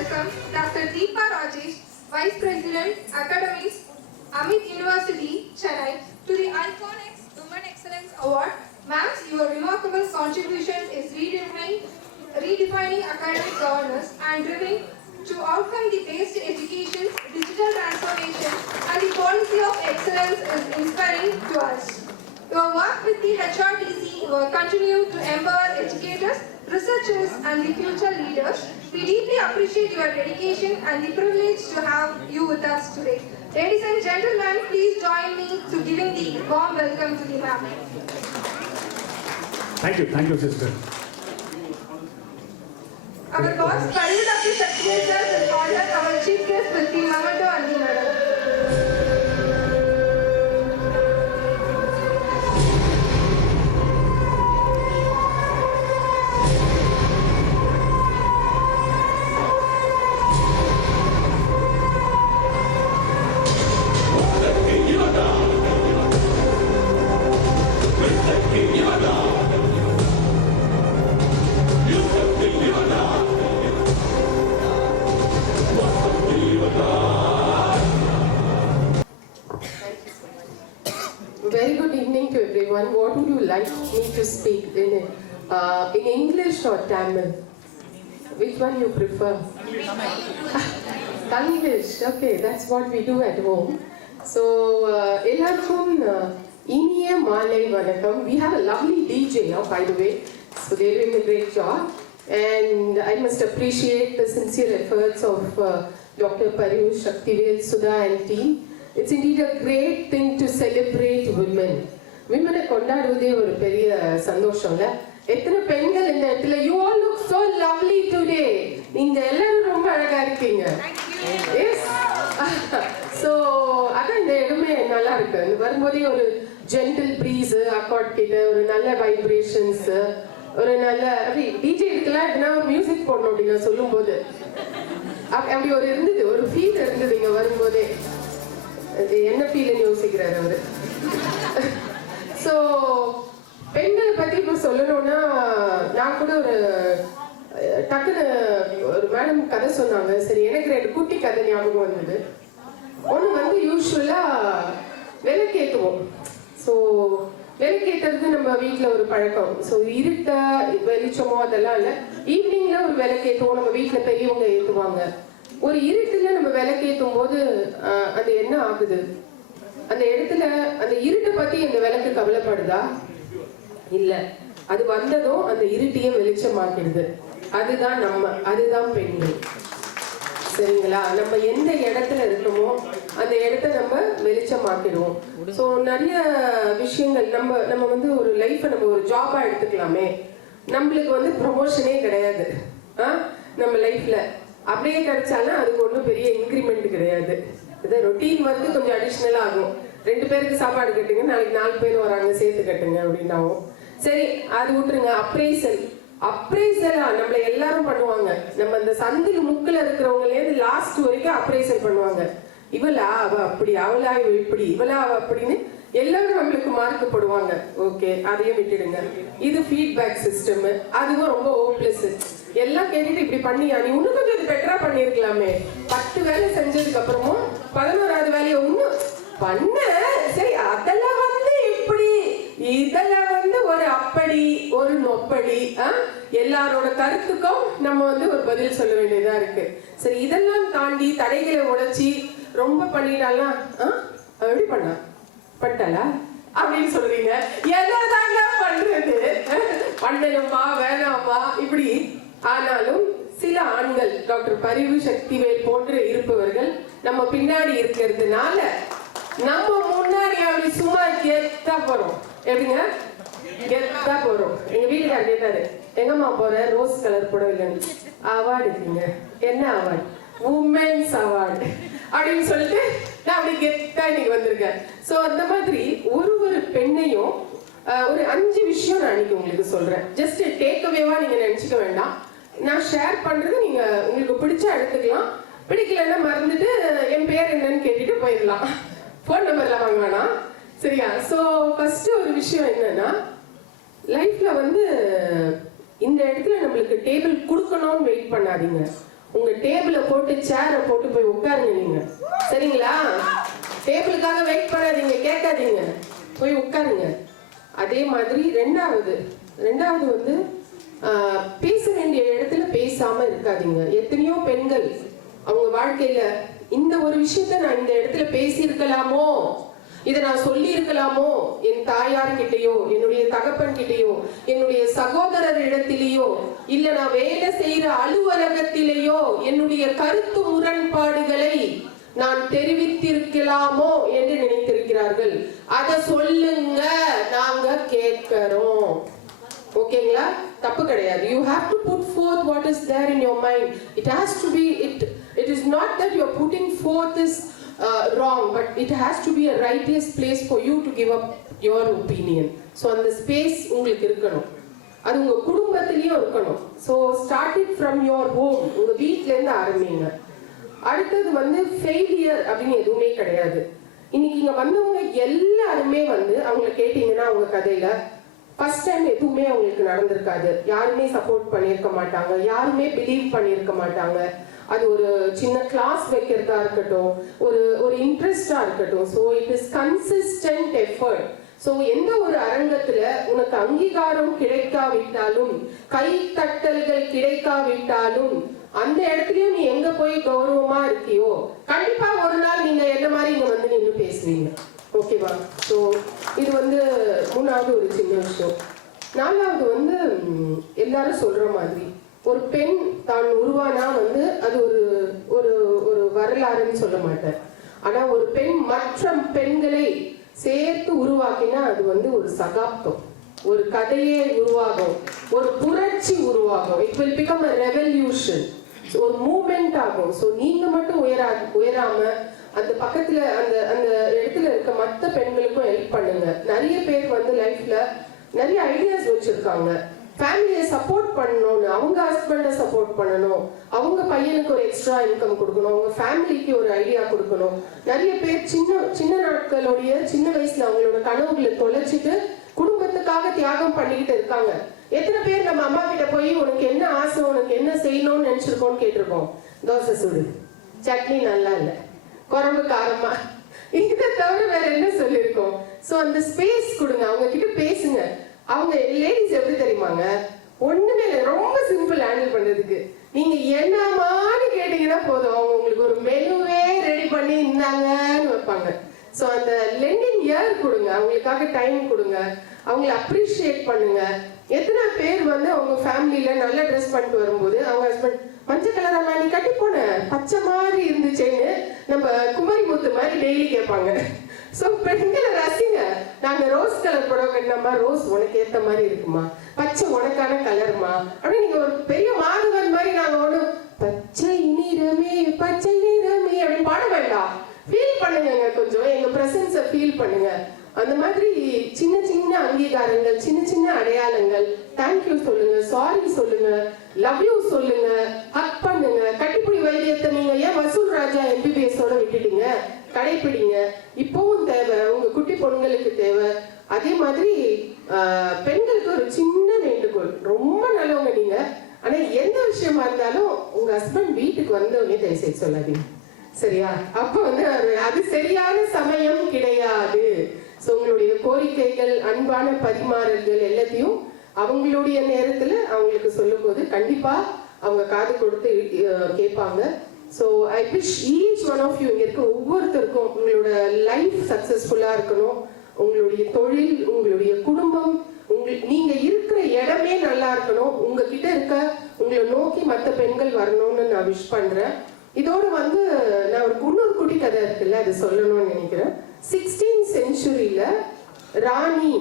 welcome Dr. Deepa Rajesh, Vice President, Academics, Amit University, Chennai, to the iconic Women Excellence Award. Ma'am, your remarkable contributions is redefining academic governance and driving to outcome-based education, digital transformation, and the policy of excellence is inspiring to us. Your work with the HRTC will continue to empower educators, researchers, and the future leaders. We deeply appreciate your dedication and the privilege to have you with us today. Ladies and gentlemen, please join me to giving the warm welcome to the ma'am. Thank you, sister. Our boss, Karu Dr. Shaktivel sir, will honor our chief guest with the memento and the medal. Very good evening to everyone. What would you like me to speak in English or Tamil? Which one you prefer? English. Okay, that's what we do at home. So, எல்லாருக்கும் இனிய மாலை வணக்கம். We have a lovely DJ now, by the way. So they're doing a great job. And I must appreciate the sincere efforts of Dr. Parivu, Shaktivel, Sudha and team. It's indeed a great thing to celebrate women. Women கொண்டாடுவதே ஒரு பெரிய சந்தோஷம்ல. எத்தனை பெண்கள் இந்த இடத்துல you all look so lovely today. நீங்க எல்லாரும் ரொம்ப அழகா இருக்கீங்க. Yes. So அதான் இந்த இடமே நல்லா இருக்கு. வரும்போதே ஒரு gentle breeze அக்கார்ட் கிட்ட ஒரு நல்ல வைப்ரேஷன்ஸ் ஒரு நல்ல அப்படி டிஜே இருக்கலாம் இதுனா ஒரு மியூசிக் போடணும் அப்படின்னு சொல்லும்போது அப்படி ஒரு இருந்தது ஒரு ஃபீல் இருந்தது இங்க வரும்போதே என்ன ஃபீல்னு யோசிக்கிறாரு அவரு. ஸோ பெண்களை பத்தி இப்போ சொல்லணும்னா நான் கூட ஒரு டக்குன்னு ஒரு மேடம் கதை சொன்னாங்க. சரி எனக்கு ரெண்டு குட்டி கதை ஞாபகம் வந்தது. ஒன்று வந்து யூஸ்வலா விளக்கேற்றுவோம். ஸோ விளக்கேற்றுறது நம்ம வீட்டில் ஒரு பழக்கம். ஸோ இருட்ட வெளிச்சமோ அதெல்லாம் இல்லை. ஈவினிங்ல ஒரு விளக்கேற்றுவோம். நம்ம வீட்டில் பெரியவங்க ஏற்றுவாங்க. ஒரு இருட்டுல நம்ம விளக்கேற்றும் போது அது என்ன ஆகுது? அந்த இடத்துல அந்த இருட்டை பத்தி இந்த விளக்கு கவலைப்படுதா? இல்ல, அது வந்ததும் அந்த இருட்டையே வெளிச்சமாக்கிடுது. அதுதான் பெண்கள். சரிங்களா? நம்ம எந்த இடத்துல இருக்கோமோ அந்த இடத்த நம்ம வெளிச்சமாக்கிடுவோம். ஸோ நிறைய விஷயங்கள் நம்ம வந்து ஒரு லைஃப்பை நம்ம ஒரு ஜாபா எடுத்துக்கலாமே. நம்மளுக்கு வந்து ப்ரொமோஷனே கிடையாது நம்ம லைஃப்ல. அப்படியே கிடைச்சாலும் அதுக்கு ஒன்றும் பெரிய இன்க்ரிமெண்ட் கிடையாது. இது ரொட்டீன் வந்து கொஞ்சம் அடிஷ்னலாக ஆகும். 2 பேருக்கு சாப்பாடு கட்டுங்க, நாளைக்கு 4 பேர் வராங்க சேர்த்து கட்டுங்க அப்படின்னாவும் சரி அது விட்டுருங்க. அப்ரைசலா நம்மள எல்லாரும் பண்ணுவாங்க. நம்ம இந்த சந்தில் முக்கில் இருக்கிறவங்களேருந்து லாஸ்ட் வரைக்கும் அப்ரைசல் பண்ணுவாங்க. இவளா அவ அப்படி, அவளா இவ இப்படி, இவளா அவ அப்படின்னு எல்லாரும் நம்மளுக்கு மார்க் போடுவாங்க. ஓகே, அதையும் விட்டுடுங்க. இது ஃபீட்பேக் சிஸ்டம். அதுவும் ரொம்ப ஹோப்லெஸ். எல்லாம் கேட்டுட்டு இப்படி பண்ணியா, நீ இன்னும் கொஞ்சம் இது பெட்டரா பண்ணிருக்கலாமே. 10 வேலை செஞ்சதுக்கு அப்புறமும் 11வது வேலையை இன்னும் பண்ண. சரி, அதெல்லாம் வந்து இப்படி, இதெல்லாம் வந்து ஒரு அப்படி ஒரு நொப்படி. எல்லாரோட கருத்துக்கும் நம்ம வந்து ஒரு பதில் சொல்ல வேண்டியதா இருக்கு. சரி, இதெல்லாம் தாண்டி தடைகளை உடைச்சி ரொம்ப பண்ணிட்டாலாம். எப்படி பண்ணிட்டாளா அப்படின்னு சொல்றீங்க. எதாங்க பண்றது? பண்ணணுமா வேணாமா இப்படி. ஆனாலும் சில ஆண்கள் டாக்டர் பரிவு சக்திவேல் போன்று இருப்பவர்கள் நம்ம பின்னாடி இருக்கிறதுனால நம்ம முன்னாடி அப்படி சும்மா கெத்தா போறோம். எப்படிங்க கெத்தா போறோம். எங்க வீட்டுக்கார கேட்டாரு, எங்கம்மா போற? ரோஸ் கலர் புடவை இல்லைன்னு. அவார்டு இருக்குங்க. என்ன அவார்டு? உமன்ஸ் அவார்டு அப்படின்னு சொல்லிட்டு நான் அப்படி கெத்தா இன்னைக்கு வந்திருக்கேன். ஸோ அந்த மாதிரி ஒரு பெண்ணையும் ஒரு 5 விஷயம் நான் இன்னைக்கு உங்களுக்கு சொல்றேன். ஜஸ்ட் டேக் அவேவா நீங்க நினைச்சுக்க வேண்டாம். நான் ஷேர் பண்றது நீங்க உங்களுக்கு பிடிச்சா எடுத்துக்கலாம், பிடிக்கலன்னா மறந்துட்டு என் பேர் என்னன்னு கேட்டுட்டு போயிடலாம். ஃபோன் நம்பர்லாம் வாங்க வேணாம், சரியா? ஸோ ஃபர்ஸ்ட் ஒரு விஷயம் என்னன்னா, லைஃப்ல வந்து இந்த இடத்துல நம்மளுக்கு டேபிள் கொடுக்கணும்னு வெயிட் பண்ணாதீங்க. உங்க டேபிளை போட்டு சேரை போட்டு போய் உட்காருங்க நீங்க. சரிங்களா? டேபிளுக்காக வெயிட் பண்ணாதீங்க, கேட்காதீங்க, போய் உட்காருங்க. அதே மாதிரி ரெண்டாவது வந்து பேச வேண்டிய இடத்துல பேசாம இருக்காதீங்க. எத்தனையோ பெண்கள் அவங்க வாழ்க்கையில இந்த ஒரு விஷயத்த நான் இந்த இடத்துல பேசியிருக்கலாமோ, இதை நான் சொல்லி இருக்கலாமோ, என் தாயார்கிட்டயோ என்னுடைய தகப்பன் கிட்டயோ என்னுடைய சகோதரர் இடத்திலேயோ இல்ல நான் வேலை செய்யற அலுவலகத்திலேயோ என்னுடைய கருத்து முரண்பாடுகளை நான் தெரிவித்திருக்கலாமோ என்று நினைத்திருக்கிறார்கள். அதை சொல்லுங்க, நாங்க கேட்கிறோம். ஓகேங்களா? தப்பு கிடையாது. You have to put forth what is there in your mind. It has to be, it is not that you are putting forth is wrong, but it has to be a righteous place for you to give up your opinion. So அந்த space உங்களுக்கு இருக்கணும். அது உங்க குடும்பத்திலயும் இருக்கணும். So start it from your home. உங்க வீட்ல இருந்து ஆரம்பிங்க. அடுத்தது வந்து ஃபெயிலியர் அப்படின்னு எதுவுமே கிடையாது. இன்னைக்கு இங்க வந்தவங்க எல்லாருமே வந்து அவங்களை கேட்டீங்கன்னா அவங்க கதையில ஃபர்ஸ்ட் டைம் எதுவுமே அவங்களுக்கு நடந்திருக்காது. யாருமே சப்போர்ட் பண்ணியிருக்க மாட்டாங்க, யாருமே பிலீவ் பண்ணியிருக்க மாட்டாங்க. அது ஒரு சின்ன கிளாஸ் வைக்கிறதா இருக்கட்டும், ஒரு இன்ட்ரெஸ்டா இருக்கட்டும். So it is consistent effort. So எந்த ஒரு அரங்கத்துல உனக்கு அங்கீகாரம் கிடைக்காவிட்டாலும், கைத்தட்டல்கள் கிடைக்காவிட்டாலும், அந்த இடத்துலயும் நீ எங்க போய் கௌரவமா இருக்கியோ கண்டிப்பா ஒரு நாள் நீங்க என்ன மாதிரி இங்க வந்து நின்று பேசுவீங்க. ஓகேவா? ஸோ இது வந்து மூணாவது ஒரு சின்ன விஷயம். நாலாவது வந்து எல்லாரும் சொல்ற மாதிரி ஒரு பெண் தான் உருவானா வந்து அது ஒரு ஒரு வரலாறுன்னு சொல்ல மாட்டேன். ஆனா ஒரு பெண் மற்ற பெண்களை சேர்த்து உருவாக்கினா அது வந்து ஒரு சகாப்தம், ஒரு கதையே உருவாகும், ஒரு புரட்சி உருவாகும். It will become a revolution. ஒரு மூவ்மெண்ட் ஆகும். ஸோ நீங்க மட்டும் உயராம அந்த பக்கத்துல அந்த இடத்துல இருக்க மற்ற பெண்களுக்கும் ஹெல்ப் பண்ணுங்க. நிறைய பேர் வந்து லைஃப்ல நிறைய ஐடியாஸ் வச்சிருக்காங்க. ஃபேமிலியை சப்போர்ட் பண்ணணும்னு, அவங்க ஹஸ்பண்டை சப்போர்ட் பண்ணணும், அவங்க பையனுக்கு ஒரு எக்ஸ்ட்ரா இன்கம் கொடுக்கணும், அவங்க ஃபேமிலிக்கு ஒரு ஐடியா கொடுக்கணும். நிறைய பேர் சின்ன நாட்களுடைய சின்ன வயசுல அவங்களோட கனவுகளை தொலைச்சிட்டு குடும்பத்துக்காக தியாகம் பண்ணிக்கிட்டு இருக்காங்க. எத்தனை பேர் நம்ம அம்மா கிட்ட போய் உனக்கு என்ன ஆசை, உனக்கு என்ன செய்யணும்னு நினைச்சிருக்கோம்னு கேட்டிருக்கோம். தோசை சுடு, சட்னி நல்லா இல்லை, குழம்பு காரமா, இதை தவிர வேற என்ன சொல்லியிருக்கோம். ஸோ அந்த ஸ்பேஸ் கொடுங்க, அவங்க கிட்ட பேசுங்க. அவங்க லேடிஸ் எப்படி தெரியுமாங்க, ஒண்ணுமே இல்லை, ரொம்ப சிம்பிள் ஹேண்டில் பண்றதுக்கு. நீங்க என்னமான்னு கேட்டீங்கன்னா போதும், அவங்க உங்களுக்கு ஒரு மெனுவே ரெடி பண்ணி இருந்தாங்கன்னு வைப்பாங்க. ஸோ அந்த லெண்டிங் இயர் கொடுங்க, அவங்களுக்காக டைம் கொடுங்க, அவங்களை அப்ரிஷியேட் பண்ணுங்க. எத்தனை பேர் வந்து அவங்க ஃபேமிலியில நல்லா ட்ரெஸ் பண்ணிட்டு வரும்போது அவங்க ஹஸ்பண்ட் மஞ்சள் கலராமா நீ கட்டி போன, பச்சை மாதிரி இருந்துச்சேன்னு நம்ம குமரி முத்து மாதிரி டெய்லி கேட்பாங்க. ஸோ பெண்களை ரசிங்க. நாங்க ரோஸ் கலர் புடவை கட்டினோமா, ரோஸ் உனக்கு ஏத்த மாதிரி இருக்குமா, பச்சை உனக்கான கலர்மா அப்படின்னு நீங்க ஒரு பெரிய மாதவன் மாதிரி நாங்க ஒண்ணு பச்சை நிறமே பச்சை நிறமே அப்படின்னு பாட வேண்டாம். ஃபீல் பண்ணுங்க, கொஞ்சம் எங்க பிரசன்ஸை ஃபீல் பண்ணுங்க. அந்த மாதிரி சின்ன சின்ன அங்கீகாரங்கள், சின்ன சின்ன அடையாளங்கள், தேங்க்யூ சொல்லுங்க, சாரி சொல்லுங்க, லவ் யூ சொல்லுங்க, ஹக் பண்ணுங்க. கட்டிப்புடி வைத்தியத்தை நீங்க ஏன் வசூல் ராஜா MBBS-ஓட விட்டுட்டீங்க? கடைப்பிடிங்க. இப்பவும் தேவை, உங்க குட்டி பொண்ணுங்களுக்கு தேவை. அதே மாதிரி பெண்களுக்கு ஒரு சின்ன வேண்டுகோள், ரொம்ப நல்லவங்க நீங்க, ஆனா எந்த விஷயமா இருந்தாலும் உங்க ஹஸ்பண்ட் வீட்டுக்கு வந்தவொடனே தயவுசெய்து சொல்லாதீங்க, சரியா? அப்ப வந்து அது சரியான சமயம் கிடையாது. ஸோ உங்களுடைய கோரிக்கைகள், அன்பான பரிமாறல்கள் எல்லாத்தையும் அவங்களுடைய நேரத்துல அவங்களுக்கு சொல்லும் போது கண்டிப்பா அவங்க காது கொடுத்து கேட்பாங்க. So I wish each one of you, இங்க இருக்க ஒவ்வொருத்தருக்கும் உங்களோட லைஃப் சக்சஸ்ஃபுல்லா இருக்கணும். உங்களுடைய தொழில், உங்களுடைய குடும்பம், நீங்க இருக்கிற இடமே நல்லா இருக்கணும். உங்ககிட்ட இருக்க உங்களை நோக்கி மற்ற பெண்கள் வரணும்னு நான் விஷ் பண்றேன். இதோடு வந்து நான் ஒரு இன்னொரு குட்டி கதை இருக்குல்ல, அது சொல்லணும்னு நினைக்கிறேன். 16th centuryல ராணி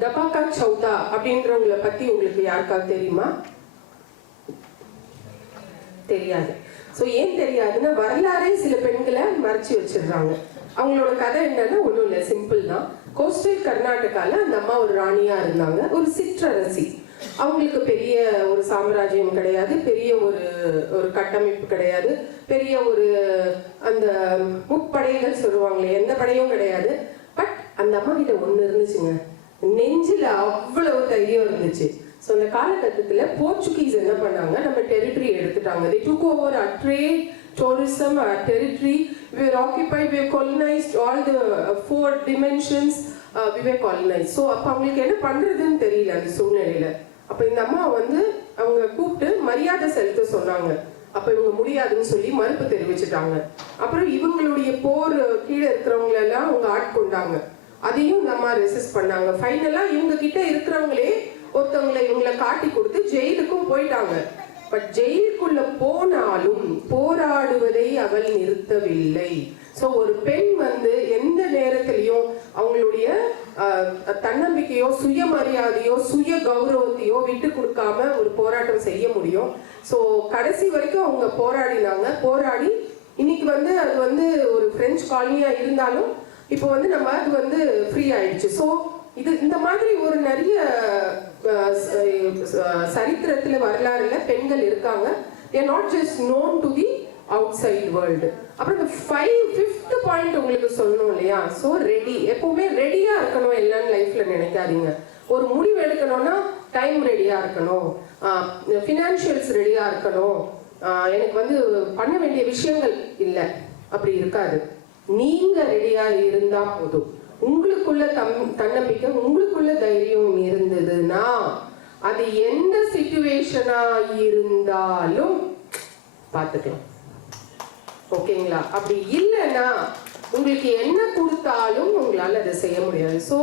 டபாகா சௌதா அப்படின்றவங்கள பத்தி உங்களுக்கு யாருக்காவது தெரியுமா? தெரியாது. ஸோ ஏன் தெரியாதுன்னா வரலாறே சில பெண்களை மறைச்சி வச்சிடுறாங்க. அவங்களோட கதை என்னன்னா ஒன்றும் இல்லை, சிம்பிள் தான். கோஸ்டல் கர்நாடகால அந்த அம்மா ஒரு ராணியா இருந்தாங்க, ஒரு சிற்றரசி. அவங்களுக்கு பெரிய ஒரு சாம்ராஜ்யம் கிடையாது, பெரிய ஒரு கட்டமைப்பு கிடையாது, பெரிய ஒரு அந்த முப்படைகள் சொல்லுவாங்களே எந்த படையும் கிடையாது. பட் அந்த அம்மா கிட்ட ஒண்ணு இருந்துச்சுங்க, நெஞ்சில அவ்வளவு தைரியம் இருந்துச்சு. ஸோ அந்த காலகட்டத்தில் போர்ச்சுகீஸ் என்ன பண்ணாங்க, நம்ம டெரிட்டரி எடுத்துட்டாங்க. எடுத்துட்டாங்க. They took over our trade, tourism, our territory. We were occupied, we were colonized, all the 4 dimensions we were colonized. So அப்போ அவங்களுக்கு என்ன பண்ணுறதுன்னு தெரியல அந்த சூழ்நிலையில். அப்போ இந்த அம்மா வந்து அவங்க கூப்பிட்டு மரியாதை செலுத்த சொன்னாங்க. அப்போ இவங்க முடியாதுன்னு சொல்லி மறுப்பு தெரிவிச்சுட்டாங்க. அப்புறம் இவங்களுடைய போர் கீழே இருக்கிறவங்களெல்லாம் அவங்க ஆட்கொண்டாங்க. அதையும் இந்த அம்மா ரெசிஸ்ட் பண்ணாங்க. ஃபைனலாக இவங்க கிட்ட இருக்கிறவங்களே ஒருத்தவங்களை இவங்களை காட்டி கொடுத்து ஜெயிலுக்கும் போயிட்டாங்க. பட் ஜெயிலுக்குள்ள போனாலும் போராடுவதை அவள் நிறுத்தவில்லை. ஸோ ஒரு பெண் வந்து எந்த நேரத்திலையும் அவங்களுடைய தன்னம்பிக்கையோ சுயமரியாதையோ சுய கௌரவத்தையோ விட்டு கொடுக்காம ஒரு போராட்டம் செய்ய முடியும். ஸோ கடைசி வரைக்கும் அவங்க போராடி இன்னைக்கு வந்து அது வந்து ஒரு பிரெஞ்சு காலனியா இருந்தாலும் இப்போ வந்து நம்ம அது வந்து ஃப்ரீ ஆயிடுச்சு. ஸோ இது இந்த மாதிரி ஒரு நிறைய சரித்திரத்துல வரலாறுல பெண்கள் இருக்காங்க. they are not just known to the outside world. அப்புறம் இந்த 5th பாயிண்ட் உங்களுக்கு சொல்லணும் இல்லையா? ஸோ ரெடி, எப்பவுமே ரெடியா இருக்கணும். எல்லாம் லைஃப்ல நினைக்காதீங்க. ஒரு முடிவு எடுக்கணும்னா டைம் ரெடியா இருக்கணும், ஃபினான்ஷியல்ஸ் ரெடியா இருக்கணும், எனக்கு வந்து பண்ண வேண்டிய விஷயங்கள் இல்லை, அப்படி இருக்காது. நீங்க ரெடியா இருந்தா போதும். உங்களுக்குள்ள தன்னம்பிக்கை, உங்களுக்குள்ள தைரியம் இருந்ததுன்னா அது எந்த சிச்சுவேஷனா இருந்தாலும் பார்த்துக்கலாம். ஓகேங்களா? அப்படி இல்லைன்னா உங்களுக்கு என்ன கொடுத்தாலும் உங்களால் அதை செய்ய முடியாது. So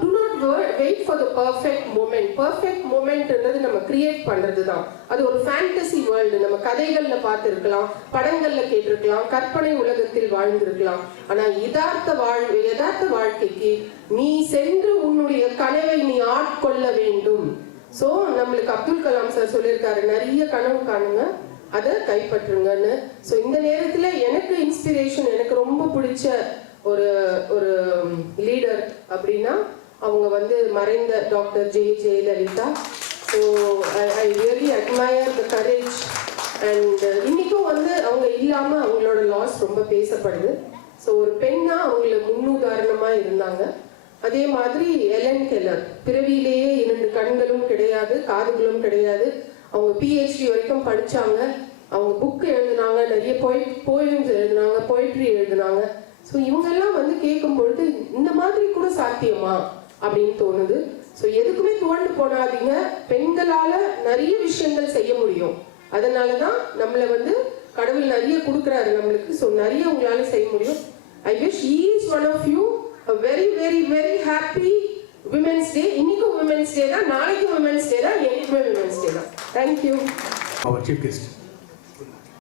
do not wait for the perfect moment. Perfect மூமெண்ட்ன்றது நம்ம கிரியேட் பண்ணுறது தான். அது ஒரு ஃபேண்டசி வேர்ல்டு. நம்ம கதைகளில் பார்த்துருக்கலாம், படங்களில் கேட்டிருக்கலாம், கற்பனை உலகத்தில் வாழ்ந்திருக்கலாம். ஆனால் யதார்த்த வாழ்க்கைக்கு நீ சென்று உன்னுடைய கனவை நீ ஆட்கொள்ள வேண்டும். ஸோ நம்மளுக்கு அப்துல் கலாம் சார் சொல்லியிருக்காரு, நிறைய கனவு காணுங்க, அதை கைப்பற்றுங்கன்னு. ஸோ இந்த நேரத்தில் எனக்கு இன்ஸ்பிரேஷன், எனக்கு ரொம்ப பிடிச்ச ஒரு லீடர் அப்படின்னா அவங்க வந்து மறைந்த doctor Jayalalithaa. So I really admire the courage. And இன்னைக்கும் வந்து அவங்க இல்லாமல் அவங்களோட லாஸ் ரொம்ப பேசப்படுது. ஸோ ஒரு பெண்ணா அவங்கள முன்னுதாரணமாக இருந்தாங்க. அதே மாதிரி எலன் கெல்லர், பிறவியிலேயே 2 கண்களும் கிடையாது, காதுகளும் கிடையாது. அவங்க PhD வரைக்கும் படிச்சாங்க. அவங்க புக் எழுதினாங்க, நிறைய போயம்ஸ் எழுதினாங்க, போய்ட்ரி எழுதினாங்க. ஸோ இவங்கெல்லாம் வந்து கேட்கும் பொழுது இந்த மாதிரி கூட சாத்தியமா அப்படின்னு தோணுது. ஸோ எதுக்குமே துவண்டு போனாதீங்க. பெண்களால நிறைய விஷயங்கள் செய்ய முடியும். அதனால தான் நம்மளை வந்து கடவுள் நிறைய கொடுக்குறாரு நம்மளுக்கு. ஸோ நிறைய உங்களால செய்ய முடியும். I wish each one of you a very very very happy Women's Day. இன்னைக்கு Women's Day தான், நாளைக்கு Women's Day தான், என்னைக்குமே Women's Day தான். Thank you. Our chief guest.